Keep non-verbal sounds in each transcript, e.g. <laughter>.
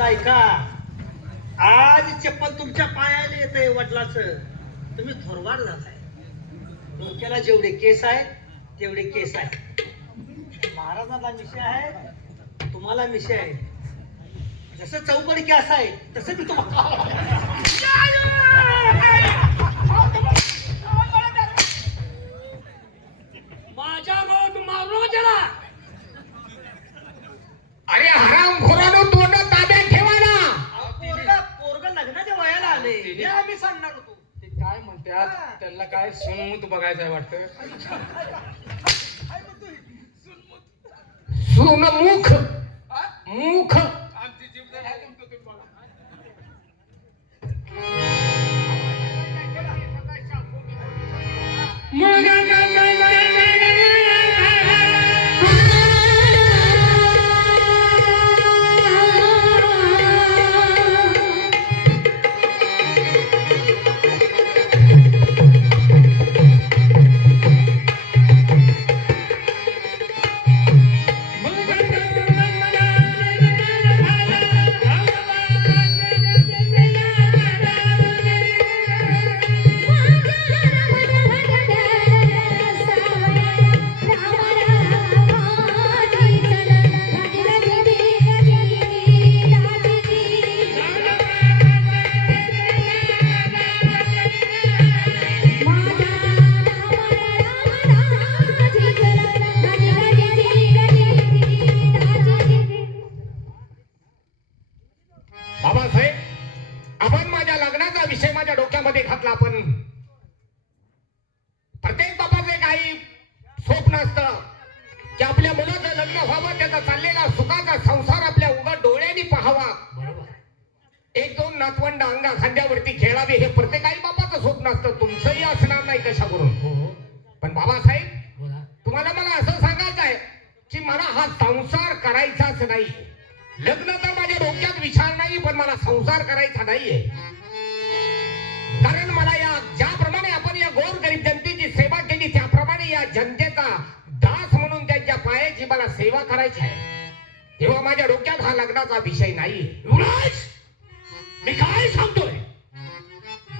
माझं ऐका. आज चप्पल तुमच्या पायाला येते वडिलाच. तुम्ही थोरवाड झालाय. डोक्याला जेवढे केस आहेत तेवढे केस आहेत. महाराजांना मिशे आहे तुम्हाला मिशे आहे. जसं चौकडी केस आहे तसं मी माझ्या गावात मारू त्याला अरे हराम काय म्हणतात त्यांना काय सोनमुत बघायचं आहे वाटतं? सुन मुख. मुख बाबासाहेब काही स्वप्न असतं की आपल्या मुलाचं लग्न व्हावं त्याचा चाललेला सुखाचा संसार आपल्या उघड डोळ्यांनी पाहावा. एक दोन नातवंड अंगा खांद्यावरती खेळावे हे प्रत्येक आई बाबाचं स्वप्न असतं. तुमचंही असणार नाही कशावरून. हो पण बाबासाहेब तुम्हाला मला असं सांगायचं आहे की मला हा संसार करायचाच नाही. लग्न तर माझ्या डोक्यात विचार नाही पण मला संसार करायचा नाहीये. कारण मला या ज्याप्रमाणे आपण या गोरगरीब जनतेचा दास म्हणून त्यांच्या पायाची मला सेवा करायची आहे. तेव्हा माझ्या डोक्यात हा लग्नाचा विषय नाही. युवराज मी काय सांगतोय?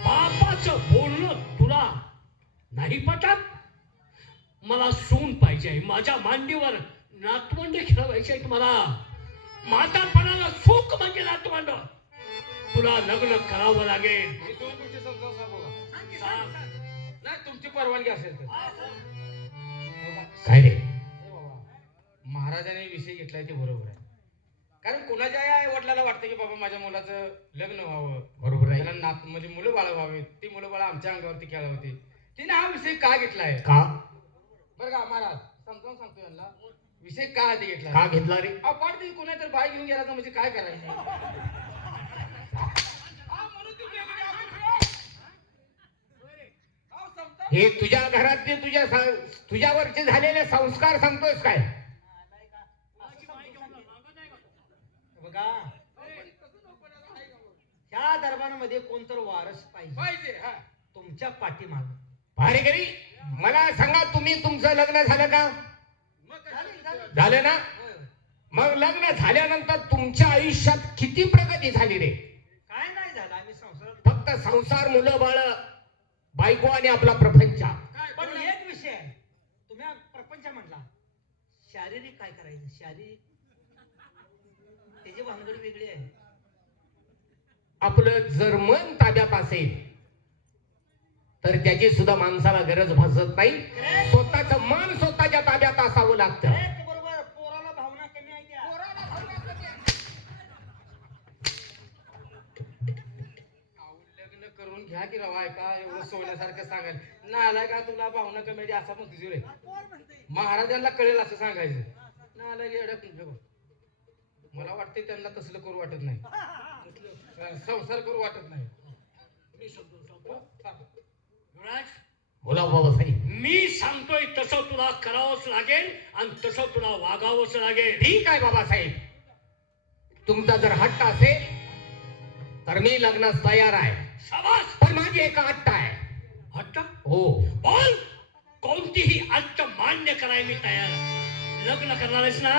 बापाचं बोलणं तुला नाही पटत? मला सून पाहिजे. माझ्या मांडीवर नातवंड खेळवायचे मला. म्हातारपणाला सुख म्हणजे नातवंड. तुला लग्न करावं लागेल. तुमची परवानगी असेल तर. काय रे? बाबा, महाराजाने विषय घेतलाय ते बरोबर आहे. कारण कोणाच्या आई वडिलाला वाटतं की बाबा माझ्या मुलाचं लग्न व्हावं? बरोबर आहे. त्याला नात म्हणजे मुलं बाळ व्हावे ती मुलं बाळ आमच्या अंगावरती खेळावती. तिने हा विषय का घेतलाय का? बरं का महाराज समजावून सांगतो यांना. विषय का आधी घेतला का घेतला रे? अहो पाठ ती कोणा तर बाय घेऊन गेला तर म्हणजे काय करायचं. हे तुझ्या घरातले तुझ्या तुझ्यावरचे झालेले संस्कार सांगतोयस काय? बघा. ह्या दरबारामध्ये कोणतर वारस पाहिजे? पाहिजे हा. तुमच्या पाठीमाग. भाडेकरी मला सांगा तुम्ही तुमचं लग्न झालं का? झालं ना? मग लग्न झाल्यानंतर तुमच्या आयुष्यात किती प्रगती झाली रे? काय नाही झालं आम्ही संसार फक्त संसार मुलं बाळ. बायको आणि आपला प्रपंच. काय पण. एक विषय आहे. तुम्ही प्रपंच म्हणला. शारीरिक काय करायचं? शारीरिक. त्याची भानगड वेगळी आहे. आपलं जर मन ताब्यात असेल तर त्याची सुद्धा माणसाला गरज भासत नाही. स्वतःच मन स्वतःच्या ताब्यात असावं लागतं Correct, बरोबर पोराला भावना कमी आहे त्या अहो, लग्न घ्या की रवा का एवढं सोन्यासारखं सांगायला. नालाय का तुला भावना कमेडी असा मग तुझी रे महाराजांना कळेल असं सांगायचं. नालाय एवढं नको. मला वाटते त्यांना तसलं करू वाटत नाही. <laughs> संसार करू वाटत नाही. युवराज बोला बाबासाहेब मी सांगतोय तसं तुला करावंच लागेल आणि तसं तुला वागावंच लागेल. ठीक आहे बाबासाहेब तुमचा जर हट्ट असेल तर मी लग्नास तयार आहे. पण माझी एक हट्ट आहे. हट्ट हो. बोल! कोणतीही हट्ट मान्य करायला मी तयार लग्न करणार आहेस ना?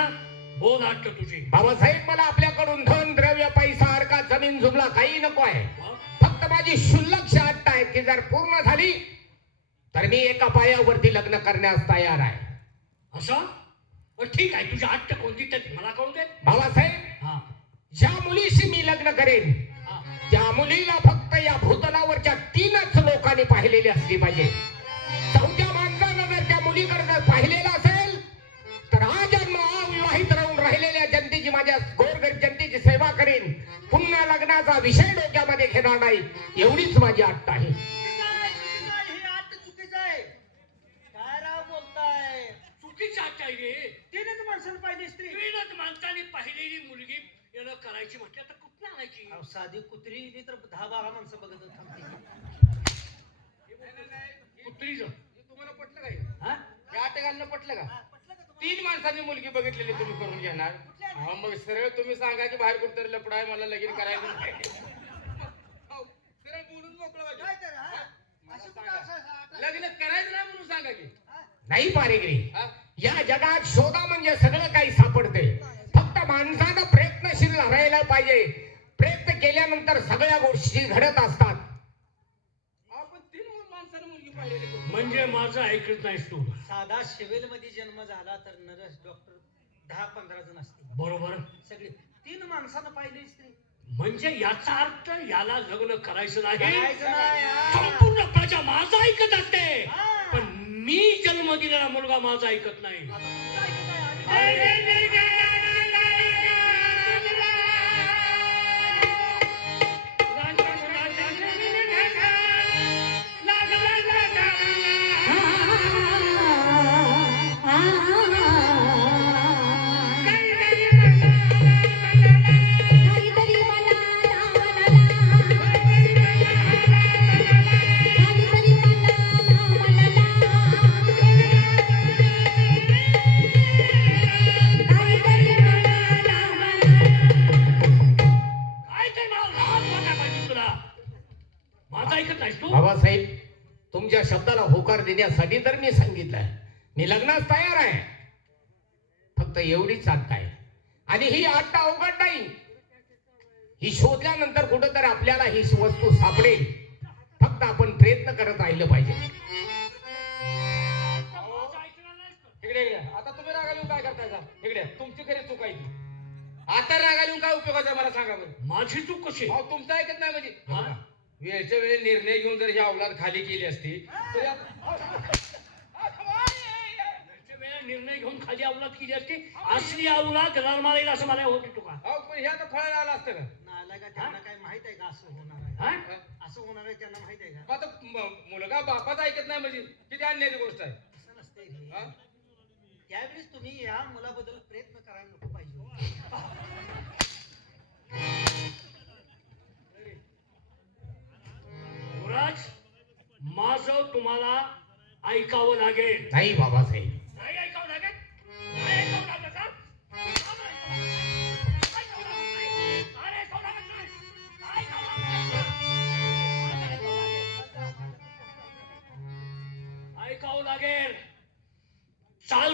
बोल हट्ट तुझी. बाबासाहेब मला आपल्याकडून धन द्रव्य पैसा अर्का जमीन जुमला काही नको आहे. फक्त माझी शुल्लक हट्ट आहे ती जर पूर्ण झाली तर मी एका पायावरती लग्न करण्यास तयार आहे. असं? ठीक आहे. तुझी हट्ट कोणती? तर मला कळू दे. बाबासाहेब हा. ज्या मुलीशी मी लग्न करेन त्या मुलीला फक्त या भूतलावरच्या तीनच लोकांनी पाहिलेली असली पाहिजे. चौथ्या माणसानं जर त्या मुलीकडे जर पाहिलेलं असेल तर हा जन्म अविवाहित राहून राहिलेल्या जनतेची माझ्या गोरगरीब जनतेची सेवा करेन. पुन्हा लग्नाचा विषय डोक्यामध्ये घेणार नाही एवढीच माझी अट्ट आहे. हे पाहिलेली मुलगी करायची म्हटलं. तर अहो, साधी कुत्री इली तर दहा बारा माणसं बघत थांबते कुठलीच हे? तुम्हाला पटलं काय हा? या पटलं का तीन माणसांनी मुलगी बघितलेली तुम्ही करून घेणार. हा मग सरळ तुम्ही सांगा की बाहेर कुठतरी लपडा आहे मला लगीन करायचं नाही. हो, सरळ बोलून मोकळं व्हायचं. काय तर, हा? मला असं सांगा. कुठं असं- असं- लग्न करायचं नाही म्हणून सांगा की. नाही पारेगिरी. हा? या जगात शोधा म्हणजे सगळं काही सापडते. फक्त माणसानं प्रयत्नशील राहायला पाहिजे. प्रयत्न केल्यानंतर सगळ्या गोष्टी घडत असतात. आपण तीन माणसानं मुलगी पाहिलेली करून. म्हणजे माझं ऐकत नाहीस तू. साधा सिव्हिलमध्ये जन्म झाला तर नरस डॉक्टर दहा पंधरा जण असतील. बरोबर. सगळे. तीन माणसानं पाहिली स्त्री. म्हणजे याचा अर्थ याला लग्न करायचं नाही? करायचं नाही, हा. संपूर्ण प्रजा माझा ऐकत असते. हा. पण मी जन्म दिलेला मुलगा माझा ऐकत नाही. आता तुमचं ऐकत आहे, आम्ही काय? आपल्याला ही वस्तू सापडेल. फक्त आपण प्रयत्न करत राहिलं पाहिजे. इकडे इकडे. आता तुम्ही रागा लिहून काय करताय? इकडे तुमची खरी चूक आहे ती. आता काय उपयोगाचा मला सांगा बरं. माझी चूक कशी? अहो तुमचं ऐकत नाही म्हणजे. हा? वेळच्या वेळी निर्णय घेऊन जर ही अवलाद खाली केली असती तर निर्णय घेऊन खाली अवलाद केली असती असली अवलाद घराला मारेल असं मला होती तुका अहो पण ह्या तर फळायला आला असतं का? का? त्यांना काय माहीत आहे का असं होणार आहे? हा? असं होणार आहे त्यांना माहीत आहे का? आता म- मुलगा बापाचा ऐकत नाही म्हणजे किती अन्यायची गोष्ट आहे? असं नसतंय रे. हा? त्यावेळेस तुम्ही या मुलाबद्दल प्रयत्न करायला नको पाहिजे. युवराज माझं तुम्हाला ऐकावं लागेल. नाही बाबासाहेब.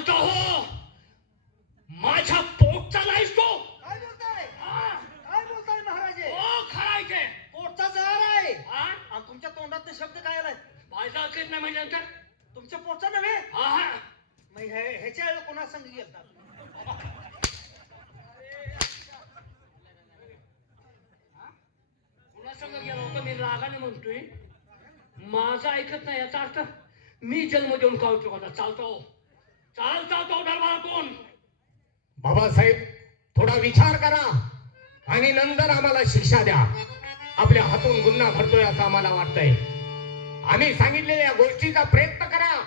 चालतो हो. माझ्या पोटचा नाहीस तो. काय बोलताय? हा? काय बोलताय महाराजे? हो खराय ते. पोटचा जहर आहे. हा? आणि तुमच्या तोंडात शब्द काय आलाय? माझा ऐकत नाही म्हणजे नंतर? तुमच्या पोटचा नव्हे? मग ह्याच्या वेळेला कोणा संग गेलता? कुणासंग गेलो होतो? मी रागाने म्हणतोय. माझा ऐकत नाही याचा अर्थ मी जन्म देऊन का उपयोग होता. चालतो. चालता तो दरबारातून. बाबासाहेब थोडा विचार करा आणि नंतर आम्हाला शिक्षा द्या. आपल्या हातून गुन्हा घडतोय असं आम्हाला वाटतंय. आम्ही सांगितलेल्या गोष्टीचा प्रयत्न करा.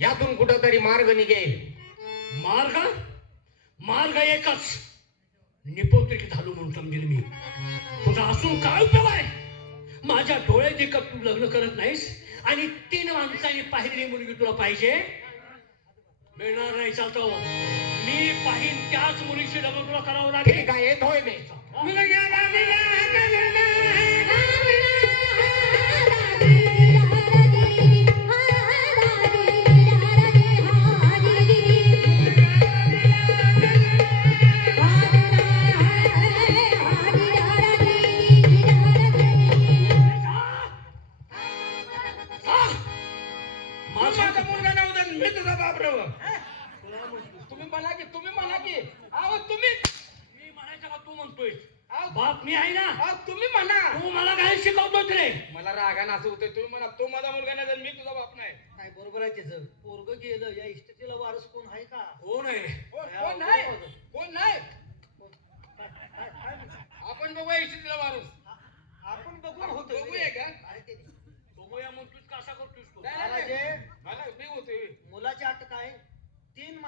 यातून कुठंतरी मार्ग निघेल. मार्ग? मार्ग एकच. निपोत्रिकी झालो म्हणून समजेल मी. तुझा असून काय उपयोग आहे. माझ्या डोळ्यात देखत तू लग्न करत नाहीस आणि तीन माणसांनी पाहिलेली मुलगी तुला पाहिजे. मिळणार नाही चालतो मी पाहिन त्याच मुलीशी लग्न तुला करावं लागेल. ठीक आहे येतोय मी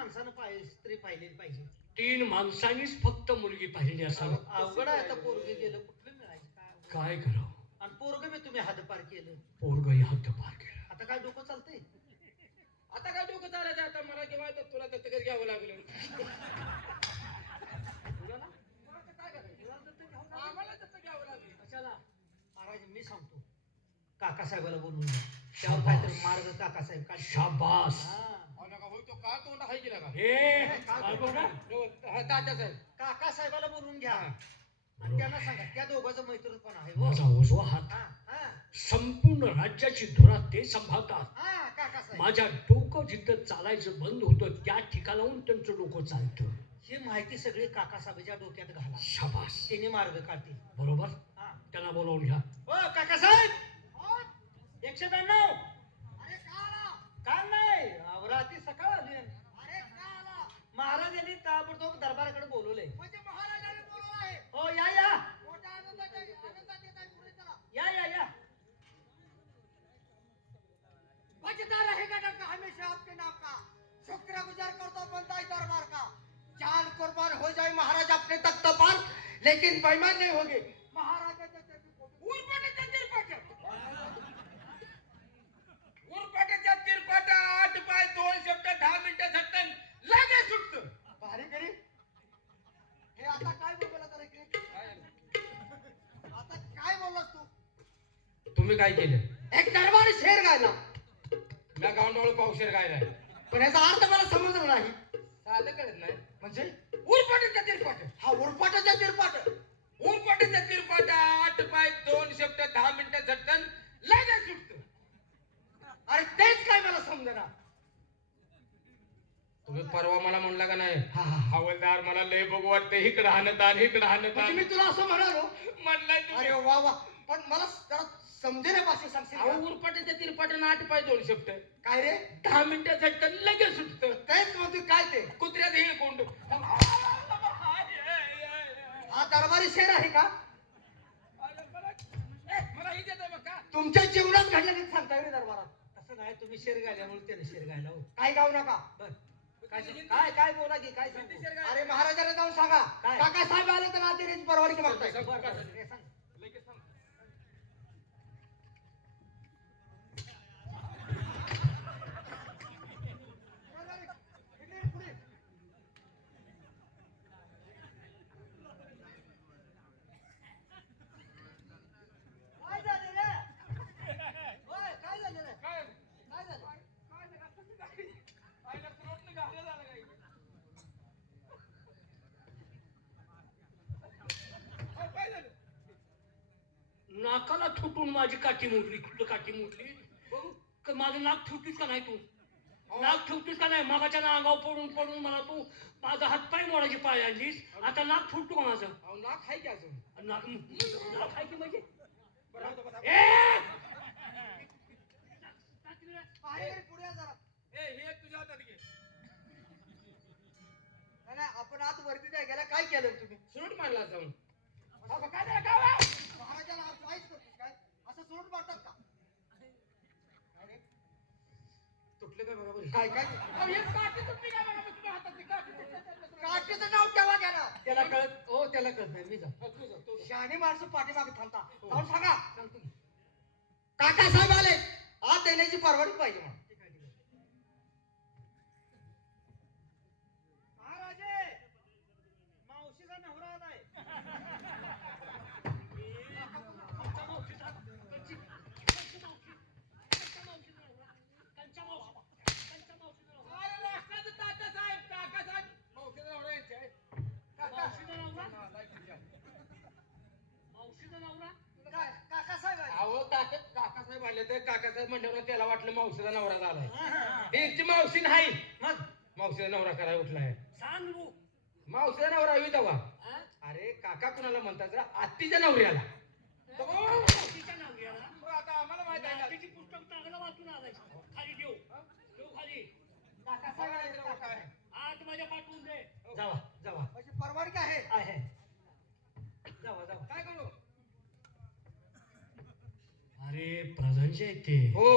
माणसानं पाहिजे स्त्री पाहिलेली पाहिजे. तीन माणसांनीच फक्त मुलगी पाहिली असावी. अवघड आहे आता पोरग गेलं कुठलं मिळायचं काय. काय करावं? आणि पोरग मी तुम्ही हद्दपार केलं. पोरग हद्द पार केला. आता काय डोकं चालतंय? आता काय डोकं चालायचं आता मला केव्हा येतात तुला दत्तकच घ्यावं लागलं. तुला ना? तुला तर काय करायचं? आम्हाला दत्तक घ्यावं लागलं. कशाला? महाराज मी सांगतो. काकासाहेबाला बोलवून घ्या. त्यावर काहीतरी मार्ग काकासाहेब काढ शाबास. होय, तो का तोंड आहे की नका ए काय बोलला? तो- हा, तात्या साहेब. काकासाहेबाला बोलवून घ्या. आणि त्यांना सांगा त्या दोघांचं मैत्रीण पण आहे हो. माझा उजवा हात हा हा. संपूर्ण राज्याची धुरा ते सांभाळतात. हा काकासाहेब माझ्या डोकं जिथं चालायचं बंद होतं त्या ठिकाणाहून त्यांचं डोकं चालतं. ही माहिती सगळी काकासाहेबाच्या डोक्यात घाला. शाबास. त्यांनी मार्ग काढतील. बरोबर? हा. त्यांना बोलावून घ्या. ओ काकासाहेब एकशे ब्याण्णव. काल नाही? अहो, महाराज यांनी ताबडतोब दरबाराकडे बोलवले हो या या. या या या बचता रहेगा डंका? हमेशा आपके नाम का. शुक्र गुजार करता बनता है दरबार का. जान कुर्बान हो जाए महाराज अपने तख्त पर. लेकिन बेईमान नहीं होंगे. दहा मिनिटं झटकन लगेच सुटत. अरे तेच काय मला समजना. तुम्ही परवा मला म्हणला का नाही? हा, हा. हवलदार मला लय बघू वाटते इकडं हाणतान इकडं म्हणजे मी तुला असं म्हणालो. म्हणलाय अरे वा वा. पण मला जरा समजेल सांगशील अहो का? उरपाटाच्या तिरपाट्यानं आठ पाय दोन शब्द काय रे? दहा मिनिटं झटकन लगेच सुटत. तेच म्हणतोय काय ते? कुत्र्याचं हिळ कोंड. हा दरबारी शेर आहे का मला ही देतं मग का तुमच्या जीवनात घडलेलं सांगता रे दरबारात? तसं नाही तुम्ही शेर गायल्यामुळे त्याने शेर गायला हो. काय गाऊ नका. बर. काय सांग- काय काय बोला की काय सांगू? अरे महाराजाला जाऊन सांगा? काका साहेब आले तर आधी परवानगी मागताय. बरं, बरं, बरं, हे सांग. लगेच सांग. काय झालं रे? होय, काय झालं रे? काय? काय झालं? काय झालं? कसं काय? आईला थ्रोटनं घालं झालं काय? अहो, काय झालं? नाकाला थुटून माझी काठी मोडली. कुठं काठी मोडली. माझं नाक ठेवतीस का नाही तू? नाक ठेवतीस का नाही? मागाच्या नागाव पडून पडून मला तू माझा हातपाय मोडायची पाय आणलीस. आता नाक फुटतो का माझं? नाक आहे की अजून? नाक नाक आहे की म्हणजे? हे आपण आत वरती गेला काय केलं तुम्ही? सुरूट मारला जाऊन. काय झालं करतोस असं सोडून मारतात का? काय रे? तुटले काय बघा बरं. काय काय? अहो, हे काठी तुटली काय बघा बरं, तुझ्या हातातली? काठी तुटली काय बघा बरं. काठीचं नाव केव्हा घ्या त्याला कळत हो त्याला कळत नाही मी जातो हो, तू जा, तू जा. शहाणी माणसं पाठीमागे थांबता जाऊन सांगा? सांगतो की. काका साहेब आले आत देण्याची परवानगी पाहिजे म्हणून ठीक आहे, ठीक आहे. महाराजे मावशीचा नवरा आलाय आमच्या मावशीचा- कंची- कंची मावशी- कंच्या मावशीचा नवरा. कंच्या मावशी- कंच्या मावशीचा नवरा. अरे, राष्ट्राचं तात्यासाहेब, काकासाहेब. मावशीचा नवरा यांचे आहे. मावशीचा नवरा? हा, लाइट तुझ्या. मावशीचा नवरा? काका साहेब आले. अहो काका काकासाहेब आले तर काकासाहेब म्हणल्यावर त्याला वाटलं मावशीचा नवरा झालाय. त्यांची मावशी नाही. मग? मावशीचा नवरा करायला उठलाय. सांग बघू. मावशीचा नवरा येऊ तेव्हा हा? अरे काका कुणाला म्हणतात जरा? आत्तीच्या नवऱ्याला. तिच्या नवऱ्याला? हो, आता आम्हाला माहीत आहे ना. तिची पुस्तक चांगलं वाचून खाली ठेव. ठेव खाली. काका बघा सांगा इकडे काका. माझ्या पाठवून दे. जावा जावा. म्हणजे परवड आहे. आहे. जावा जावा. काय करू? अरे प्रधानचे आहेत ते. हो.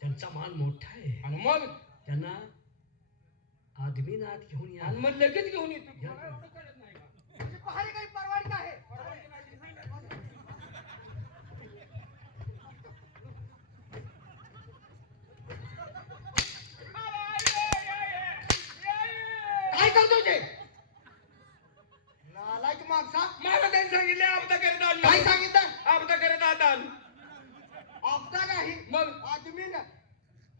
त्यांचा मान मोठा आहे. आणि मग? त्यांना आदमी नात घेऊन या. आणि मग लगेच घेऊन येतो. तुम्हाला एवढं कळत नाही का? म्हणजे पहाडी काही परवड आहे परवानगी नाही दिली. काय करतो ते नालायक माणसा मला त्यांनी सांगितले आपदा करत आलो काय सांगितलं आपदा करत आता आलो. आपदा नाही. मग? आदमी ना.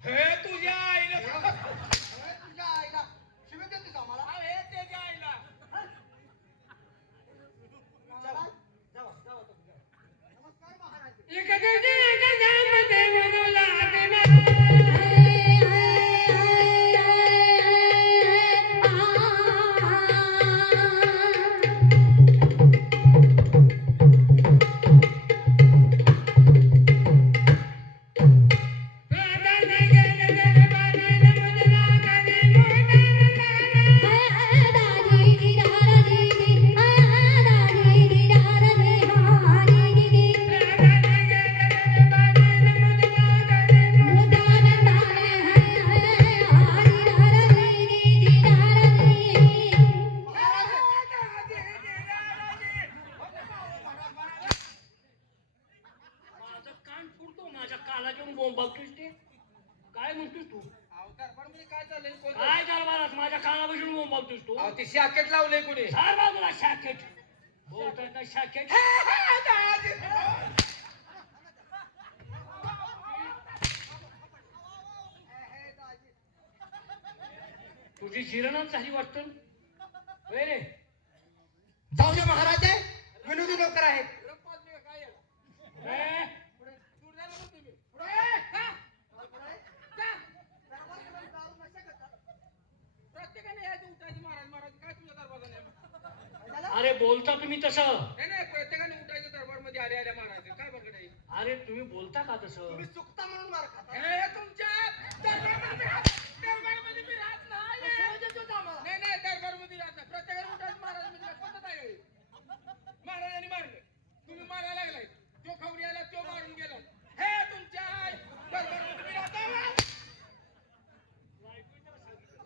हे तुझ्या आईला. अरे तुझ्या आईला. शिवे देतेस आम्हाला? हे त्याच्या आईला. चला. जावा जावा तुम्ही जावा. नमस्कार महाराज. माझं तू शाकेट लावलंय कुणी? बाजूला बोलतोय तुझी जिरणच झाली वाटतं? होय रे. जाऊ दे महाराज आहे विनोदी नोकर आहेत ए, प्रत्येकाने यायचं उठायचं महाराज महाराज काय तुझ्या दरबार नाही अरे बोलता तुम्ही तसं? नाही प्रत्येकाने उठायचं दरबारमध्ये आले आल्या महाराज काय बघत आहे अरे तुम्ही बोलता का तसं? तुम्ही चुकता म्हणून मार खाता. हे तुमच्या दरबारमध्ये दरबारमध्ये मी राहत नाही. शिवे देतोस आम्हाला नाही नाही दरबारमध्ये राहत नाही. प्रत्येकाने उठायचं महाराज म्हणजे काय पद्धत आहे. होय? महाराजांनी मारलं. तुम्ही मारायला लागलाय. तो खवडी आला तो मारून गेला हे तुमच्या आई दरबारमध्ये मी राहत आहे.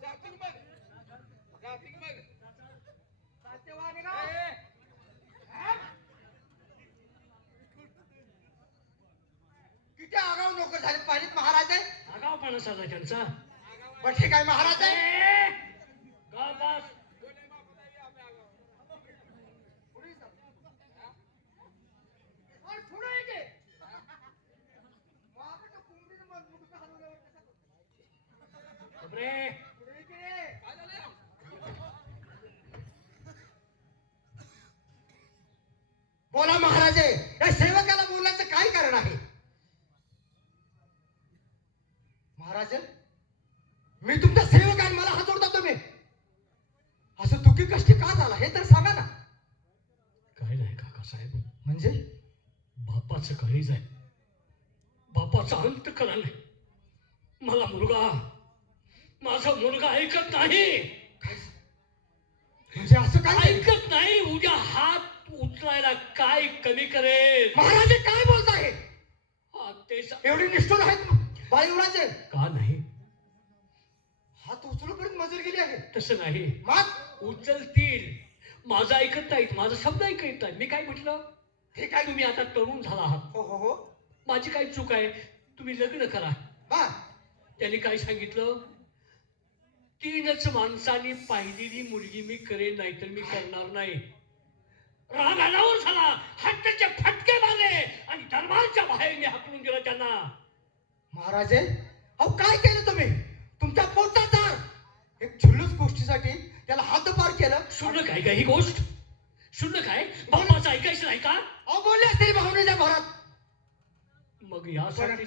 जातील मग जातील मग चालते वा निघा. हे, किती आगाऊ नोकर झाले पाहिजेत महाराज आहे आगावपणा साधा त्यांचा पण ठीक आहे महाराज आहे ए, गा बस. बोले बापा ताई, आम्ही आलो. पुढे जा. अरे पुढे ये की. बापाच्या कोंबडीनं मग मुंडकं हलवल्यावर कसं करतो? गप रे. पुढे ये की रे. काय झालं? बोला महाराज आहे या सेवकाला बोलण्याचं काय कारण आहे महाराज मी तुमचा सेवक आहे मला हात जोडता तुम्ही. असं दुःखी कष्टी का झाला हे तर सांगा ना. काय नाही काका साहेब. म्हणजे? बापाचं कळीज आहे. बापाचा अंत करा नाही. मला मुलगा माझा मुलगा ऐकत नाही. म्हणजे असं काय? ऐकत नाही उद्या हात उचलायला काय कमी करेल? महाराज काय बोलताय? ते सा- एवढी निष्ठुर आहेत बाळीवराचे का नाही? हात उचलूपर्यंत मजूर गेली आहे. तसं नाही. मग उचलतील. माझं ऐकत नाहीत माझा शब्द ऐकत नाही मी काय म्हटलं? हे काय? तुम्ही आता तरुण झाला आहात. हो हो हो. माझी काय चूक आहे. तुम्ही लग्न करा. हा त्यांनी काय सांगितलं? तीनच माणसांनी पाहिलेली मुलगी मी करेन नाही तर मी करणार नाही. राग आल्यावर झाला. हट्टाचे फटके मारले आणि दरबारच्या बाहेर मी हाकलून दिलं त्यांना. महाराज अहो काय केलं तुम्ही? तुमच्या पोटात एक क्षुल्लक गोष्टीसाठी त्याला हातपार केलं. शुल्लक आहे का ही गोष्ट? शुल्लक आहे बाप्पाचं ऐकायचं नाही का? अहो बोलले असतील भावनेच्या भरात मग यासाठी